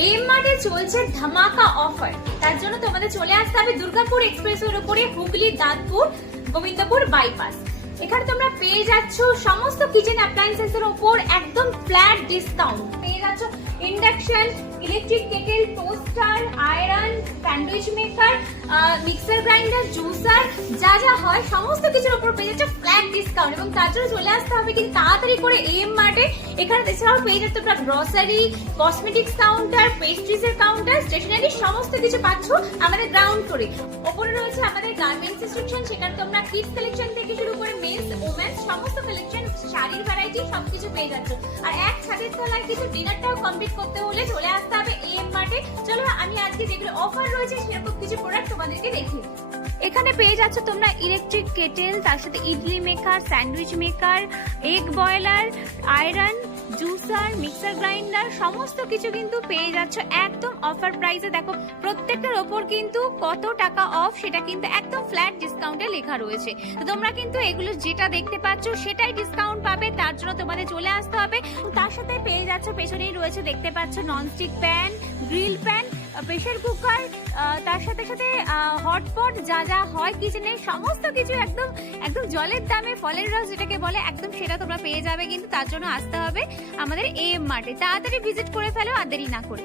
M মার্টে চলছে ধামাকা offer তার জন্য তোমাদের চলে আসতে হবে দুর্গাপুর এক্সপ্রেসওয়ের উপরে হুগলি, দাঁতপুর, গোবিন্দপুর বাইপাস এখানে তোমরা পেয়ে যাচ্ছ সমস্ত কিচেন অ্যাপ্লায়েন্সেস এর উপর একদম ফ্ল্যাট ডিসকাউন্ট পেয়ে যাচ্ছ induction electric kettle toaster iron sandwich maker mixer grinder juicer যা যা হয়, সমস্ত কিছুর উপর পেয়ে যাচ্ছ ফ্ল্যাট ডিসকাউন্ট এবং তার জন্য চলে আসতে হবে কিন্তু তাড়াতাড়ি করে এম মার্টে এখানে এছাড়াও পেয়ে যাচ্ছ তোমরা গ্রসারি কসমেটিক্স কাউন্টার পেস্ট্রিজ এর কাউন্টার স্টেশনারি সমস্ত কিছু পাচ্ছ আমাদের গ্রাউন্ড ফ্লোরে ওপরে রয়েছে আমাদের গার্মেন্টস সেকশন সেখানে তোমরা কিডস কালেকশন থেকে শুরু করে মেন্স ওমেন্স সমস্ত কালেকশন শাড়ির ভ্যারাইটি সবকিছু পেয়ে যাচ্ছ। আর এক ছাদের তলায় কিছু ডিনারটাও কমপ্লিট করতে হলে চলে আসতে হবে এম মার্টে চলো আমি আজকে যেগুলো অফার রয়েছে সেরকম কিছু প্রোডাক্ট তোমাদেরকে দেখি এখানে পেয়ে যাচ্ছ তোমরা ইলেকট্রিক কেটেল তার সাথে idli maker sandwich maker egg boiler iron juicer mixer grinder সমস্ত কিছু কিন্তু পেয়ে যাচ্ছ একদম অফার প্রাইসে দেখো, প্রত্যেকটার ওপর কিন্তু কত টাকা অফ সেটা কিন্তু একদম ফ্ল্যাট ডিসকাউন্টে লেখা রয়েছে। তো তোমরা কিন্তু এগুলো যেটা দেখতে পাচ্ছ সেটাই ডিসকাউন্ট পাবে, তার জন্য তোমাদের চলে আসতে হবে। তার সাথে পেয়ে যাচ্ছ, পেছনেই রয়েছে দেখতে পাচ্ছ nonstick pan grill pan pressure cooker তার সাথে সাথে হটপট যা যা হয় কিচেনের সমস্ত কিছু একদম একদম জলের দামে, ফলের রস যেটাকে বলে, একদম সেটা তোমরা পেয়ে যাবে, কিন্তু তার জন্য আসতে হবে আমাদের এম মার্টে তাড়াতাড়ি ভিজিট করে ফেলো আর দেরি না করে।